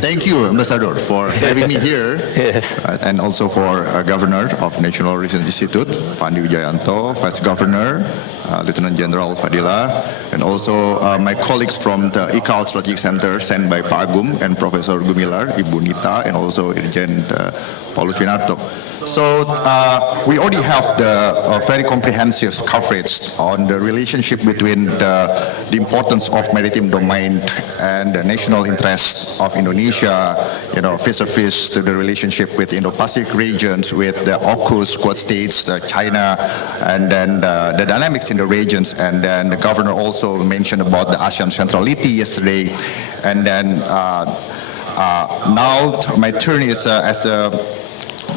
Thank you, Ambassador, for having me here, Yes. and also for Governor of National Research Institute, Pak Wibawanto, Vice Governor, Lieutenant General Fadila, and also my colleagues from the IKAL Strategic Center sent by Pak Agum and Professor Gumilar, Ibu Nita, and also Irjen Paulus Winarto. So we already have the very comprehensive coverage on the relationship between the importance of maritime domain and the national interest of Indonesia, vis-a-vis to the relationship with Indo-Pacific regions, with the AUKUS, Quad states, China, and then the dynamics in the regions. And then the governor also mentioned about the ASEAN centrality yesterday. And then now my turn is as a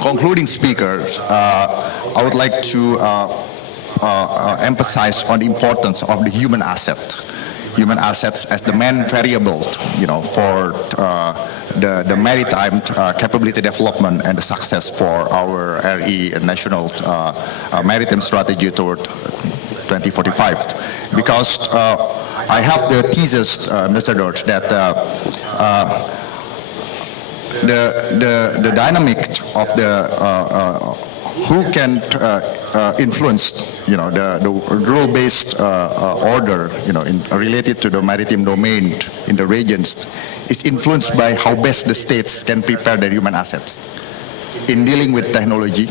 concluding speaker. I would like to emphasize on the importance of the human assets as the main variable, for the maritime capability development and the success for our RE national maritime strategy toward 2045. Because I have the thesis, Mr. Dodge, that the dynamic of the who can influence the rule-based order related to the maritime domain in the regions is influenced by how best the states can prepare their human assets in dealing with technology,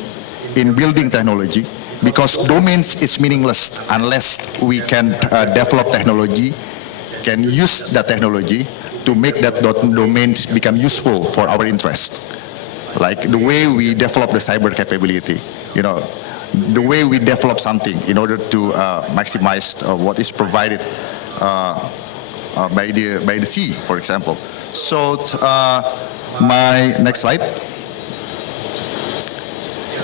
in building technology, because domains is meaningless unless we can develop technology, can use that technology to make that domain become useful for our interest. Like the way we develop the cyber capability, the way we develop something in order to maximize what is provided by the sea, for example. So my next slide.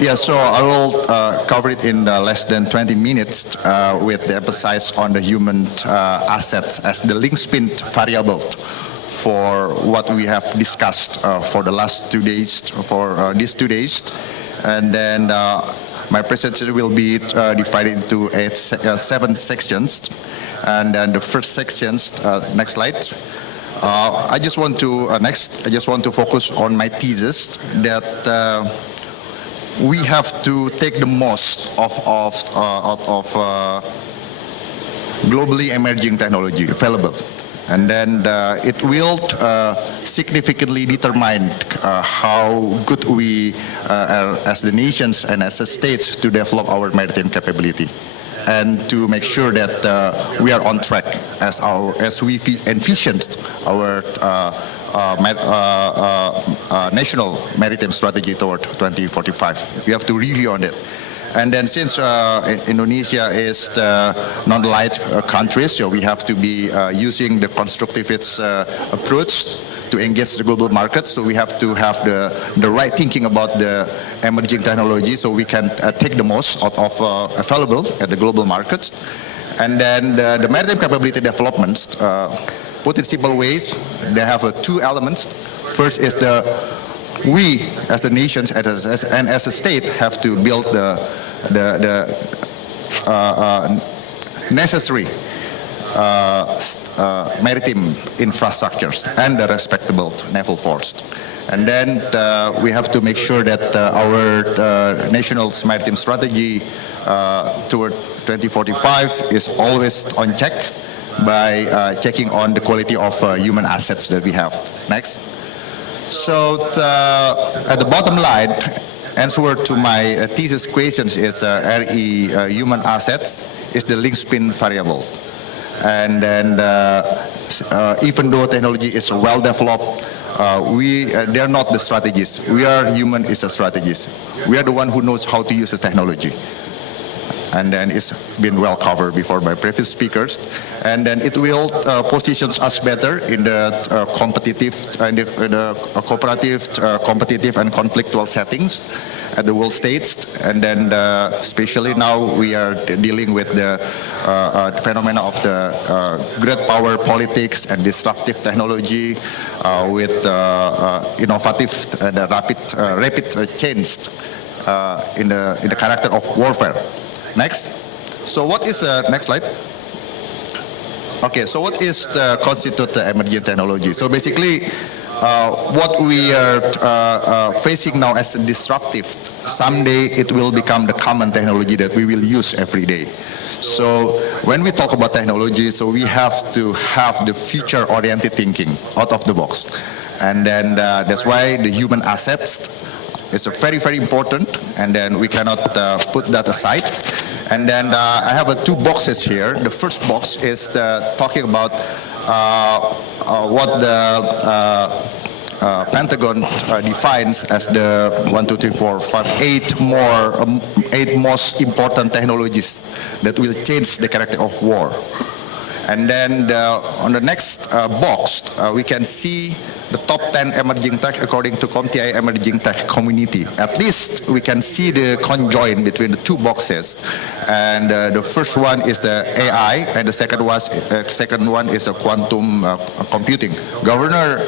Yeah, so I will cover it in less than 20 minutes with the emphasis on the human assets as the linchpin variable for what we have discussed for the last 2 days, for these 2 days. And then my presentation will be divided into 7 sections. And then the first sections, next slide. I just want to focus on my thesis that we have to take the most of globally emerging technology available. And then it will significantly determine how good we are as the nations and as the states to develop our maritime capability, and to make sure that we are on track as we envisioned our national maritime strategy toward 2045. We have to review on it. And then since Indonesia is the non-light country, so we have to be using the constructivist approach to engage the global market. So we have to have the right thinking about the emerging technology so we can take the most out of available at the global markets. And then the maritime capability developments, put in simple ways, they have 2 elements. First is we as the nations and as a state have to build the necessary maritime infrastructures and the respectable naval force. And then we have to make sure that our national maritime strategy toward 2045 is always on check by checking on the quality of human assets that we have. Next. So at the bottom line, answer to my thesis questions is RE human assets is the linchpin variable. And then even though technology is well developed, they are not the strategists. We are human is the strategists. We are the one who knows how to use the technology. And then it's been well covered before by previous speakers. And then it will positions us better in the competitive, cooperative, competitive and conflictual settings at the world stage. And then especially now we are dealing with the phenomena of the great power politics and disruptive technology with innovative and rapid change in the character of warfare. Next. So what is next slide? Okay, so what is constitute emerging technology? So basically, what we are facing now as a disruptive, someday it will become the common technology that we will use every day. So when we talk about technology, so we have to have the future-oriented thinking out of the box. And then that's why the human assets is a very, very important, and then we cannot put that aside. And then I have two boxes here. The first box is talking about what the Pentagon defines as the 8 most important technologies that will change the character of war. And then on the next box, we can see the top 10 emerging tech according to CompTIA emerging tech community. At least we can see the conjoint between the two boxes. And the first one is the AI, and the second one is a quantum computing. Governor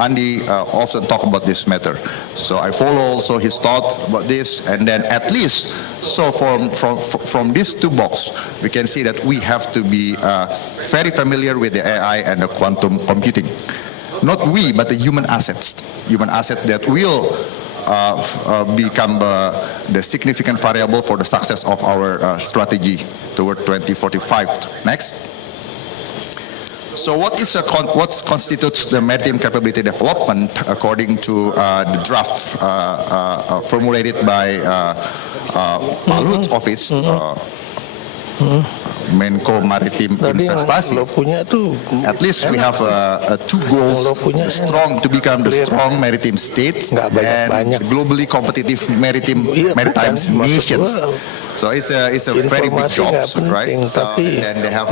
Andy often talk about this matter. So I follow also his thought about this, and then at least, so from these two boxes, we can see that we have to be very familiar with the AI and the quantum computing. Not we, but the human assets that will become the significant variable for the success of our strategy toward 2045. Next. So what constitutes the maritime capability development according to the draft formulated by Pak Luhut's office, Menko Maritim Investasi. At least we have two goals: to become the strong maritime state and globally competitive maritime nations. So it's a very big job, right? So then they have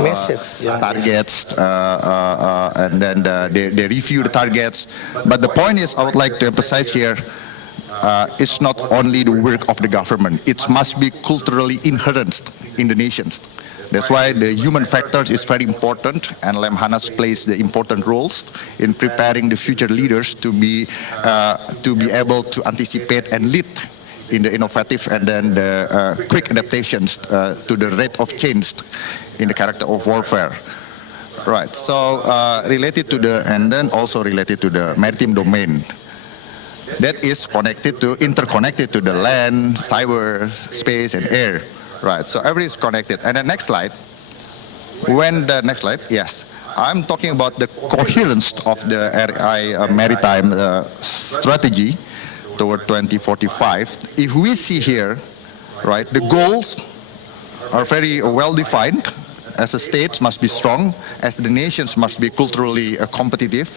targets, and then they review the targets. But the point is, I would like to emphasize here, it's not only the work of the government. It must be culturally inherent in the nations. That's why the human factor is very important, and Lemhanas plays the important roles in preparing the future leaders to be able to anticipate and lead in the innovative and then the quick adaptations to the rate of change in the character of warfare. Right. So related to and then also related to the maritime domain. That is interconnected to the land, cyber, space, and air. Right, so everything is connected. And the next slide, yes, I'm talking about the coherence of the maritime strategy toward 2045. If we see here, right, the goals are very well defined. As a state must be strong, as the nations must be culturally competitive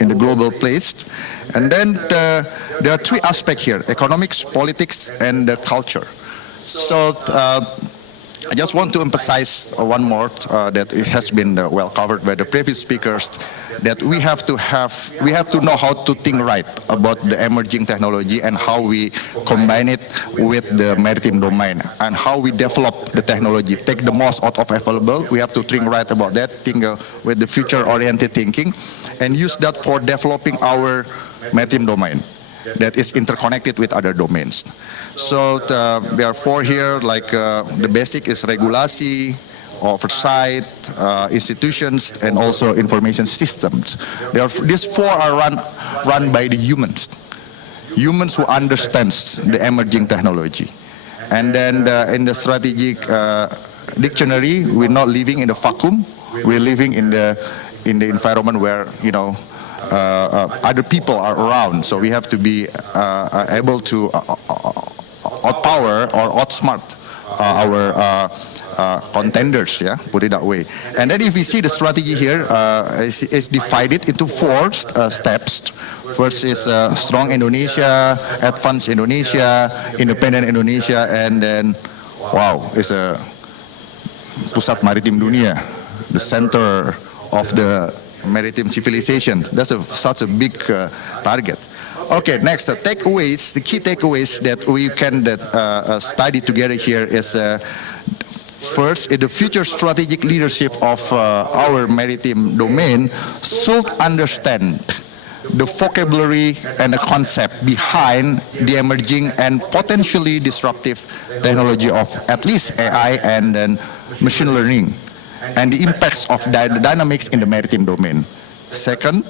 in the global place. And then there are three aspects here: economics, politics, and culture. So I just want to emphasize one more that it has been well covered by the previous speakers, that we have to know how to think right about the emerging technology and how we combine it with the maritime domain and how we develop the technology, take the most out of available. We have to think right about that, think with the future-oriented thinking, and use that for developing our maritime domain that is interconnected with other domains. So there are four here, like the basic is regulasi, oversight, institutions, and also information systems. These four are run by the humans who understand the emerging technology. And then in the strategic dictionary, we're not living in a vacuum. We're living in the environment where, you know, other people are around. So we have to be able to outpower or outsmart our contenders, yeah, put it that way. And then if we see the strategy here, it's divided into four steps. First is strong Indonesia, advanced Indonesia, independent Indonesia, and then, wow, it's a Pusat Maritim Dunia, the center of the maritime civilization. That's such a big target. Okay, next, the takeaways, the key takeaways that we can study together here is first, the future strategic leadership of our maritime domain should understand the vocabulary and the concept behind the emerging and potentially disruptive technology of at least AI and then machine learning, and the impacts of the dynamics in the maritime domain. Second,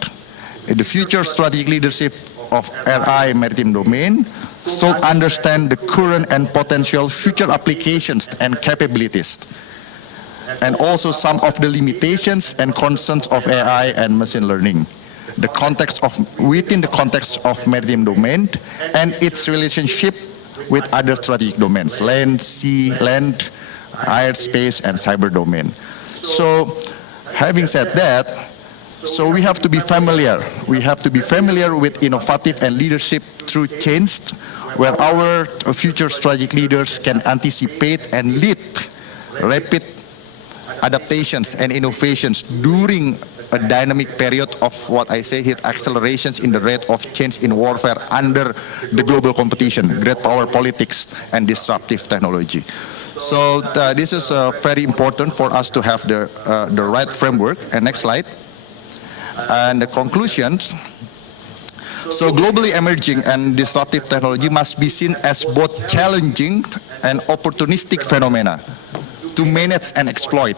the future strategic leadership of RI maritime domain should understand the current and potential future applications and capabilities, and also some of the limitations and concerns of AI and machine learning, within the context of maritime domain and its relationship with other strategic domains, land, sea, land, airspace, and cyber domain. So, having said that, so we have to be familiar. We have to be familiar with innovative and leadership through change, where our future strategic leaders can anticipate and lead rapid adaptations and innovations during a dynamic period of what I say here, accelerations in the rate of change in warfare under the global competition, great power politics, and disruptive technology. So this is very important for us to have the right framework. And next slide. And the conclusions. So globally emerging and disruptive technology must be seen as both challenging and opportunistic phenomena to manage and exploit,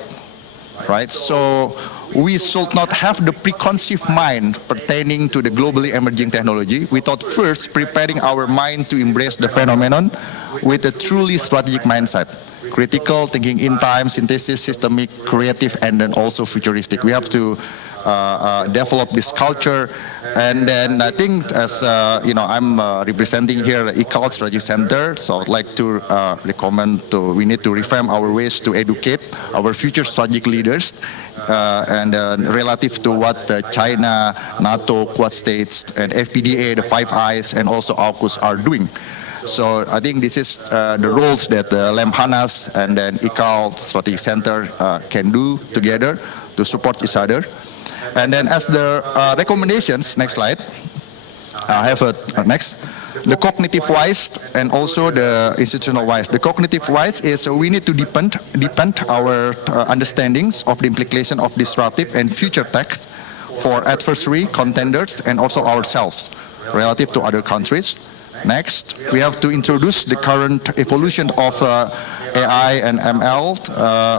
right? So we should not have the preconceived mind pertaining to the globally emerging technology without first preparing our mind to embrace the phenomenon with a truly strategic mindset. Critical, thinking in time, synthesis, systemic, creative, and then also futuristic. We have to develop this culture, and then I think as I'm representing here the IKAL Strategy Center, so I'd like to recommend we need to reframe our ways to educate our future strategic leaders and relative to what China, NATO, Quad States, and FPDA, the Five Eyes, and also AUKUS are doing. So I think this is the roles that Lemhanas and then IKAL Strategy Center can do together to support each other. And then as the recommendations, next slide, I have next. The cognitive wise and also the institutional wise. The cognitive wise is we need to deepen our understandings of the implication of disruptive and future tech for adversary, contenders, and also ourselves relative to other countries. Next, we have to introduce the current evolution of AI and ML,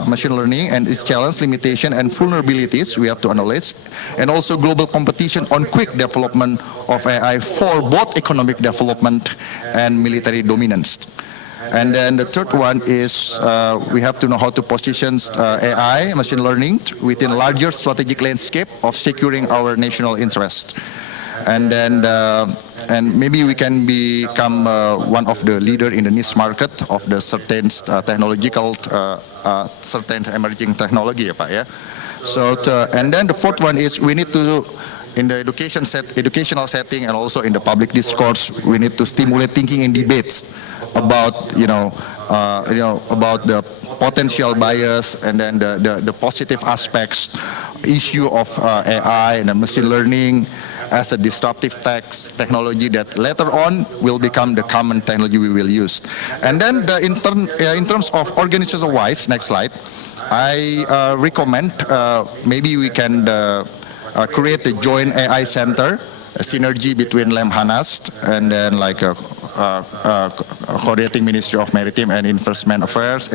machine learning, and its challenge, limitation, and vulnerabilities we have to analyze, and also global competition on quick development of AI for both economic development and military dominance. And then the third one is we have to know how to position AI, machine learning, within larger strategic landscape of securing our national interest. And then and maybe we can become one of the leader in the niche market of the certain technological, certain emerging technology, ya Pak, ya. So, and then the fourth one is we need to, in the educational setting and also in the public discourse, we need to stimulate thinking and debates about, about the potential bias and then the positive aspects, issue of AI and machine learning as a disruptive technology that later on will become the common technology we will use. And then in terms of organizational-wise, next slide, I recommend maybe we can create a joint AI center, a synergy between Lemhanas and then like a coordinating Ministry of Maritime and Investment Affairs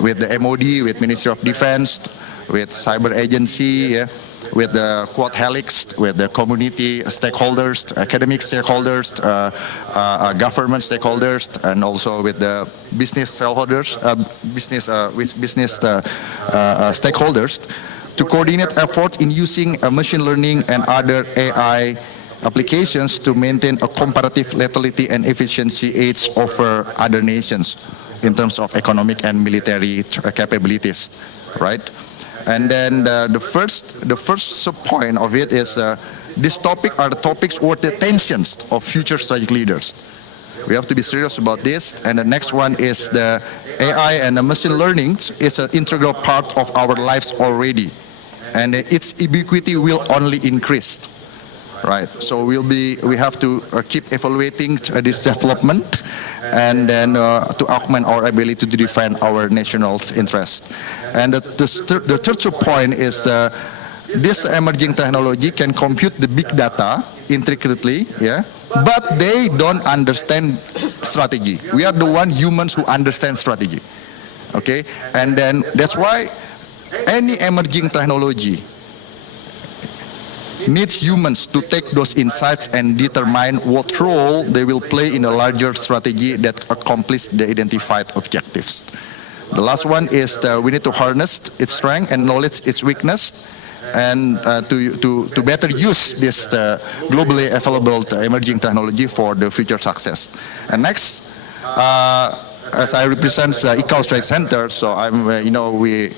with the MOD, with Ministry of Defense, with Cyber Agency, yeah, with the Quad Helix, with the community stakeholders, academic stakeholders, government stakeholders, and also with the business stakeholders, stakeholders, to coordinate efforts in using machine learning and other AI applications to maintain a comparative lethality and efficiency edge over other nations in terms of economic and military capabilities, right? And then the first sub-point of it is this topic are the topics or the tensions of future strategic leaders. We have to be serious about this. And the next one is the AI and the machine learning is an integral part of our lives already, and its ubiquity will only increase. Right, so we have to keep evaluating this development, and then to augment our ability to defend our national interest. And the third point is this emerging technology can compute the big data intricately, yeah, but they don't understand strategy. We are the humans who understand strategy, okay? And then that's why any emerging technology needs humans to take those insights and determine what role they will play in a larger strategy that accomplishes the identified objectives. The last one is we need to harness its strength and knowledge its weakness, and to better use this globally available emerging technology for the future success. And next, as I represent IKAL Trade Center, so I'm, we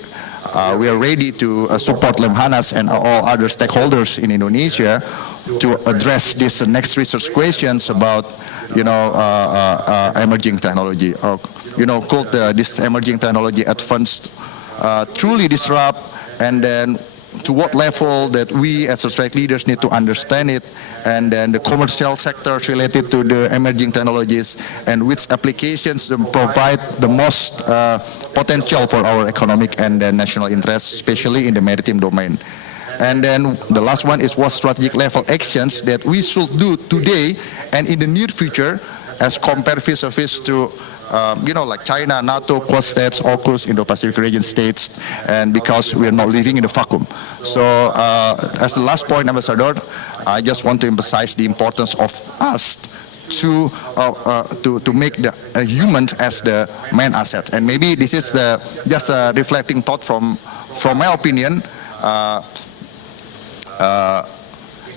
are ready to support Lemhanas and all other stakeholders in Indonesia to address these next research questions about, emerging technology. Could this emerging technology advanced truly disrupt, and then to what level that we as trade leaders need to understand it, and then the commercial sectors related to the emerging technologies, and which applications provide the most potential for our economic and national interests, especially in the maritime domain. And then the last one is what strategic level actions that we should do today and in the near future as compared vis-a-vis to like China, NATO, Quad states, AUKUS, Indo-Pacific region states, and because we are not living in a vacuum. So as the last point, Ambassador, I just want to emphasize the importance of us to make the humans as the main asset. And maybe this is just a reflecting thought from my opinion.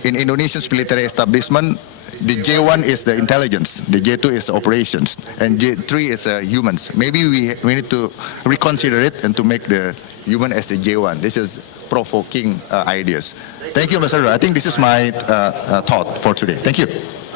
In Indonesia's military establishment, the J1 is the intelligence, the J2 is the operations, and J3 is humans. Maybe we need to reconsider it and to make the human as the J1. This is provoking ideas. Thank you, Ambassador. I think this is my thought for today. Thank you.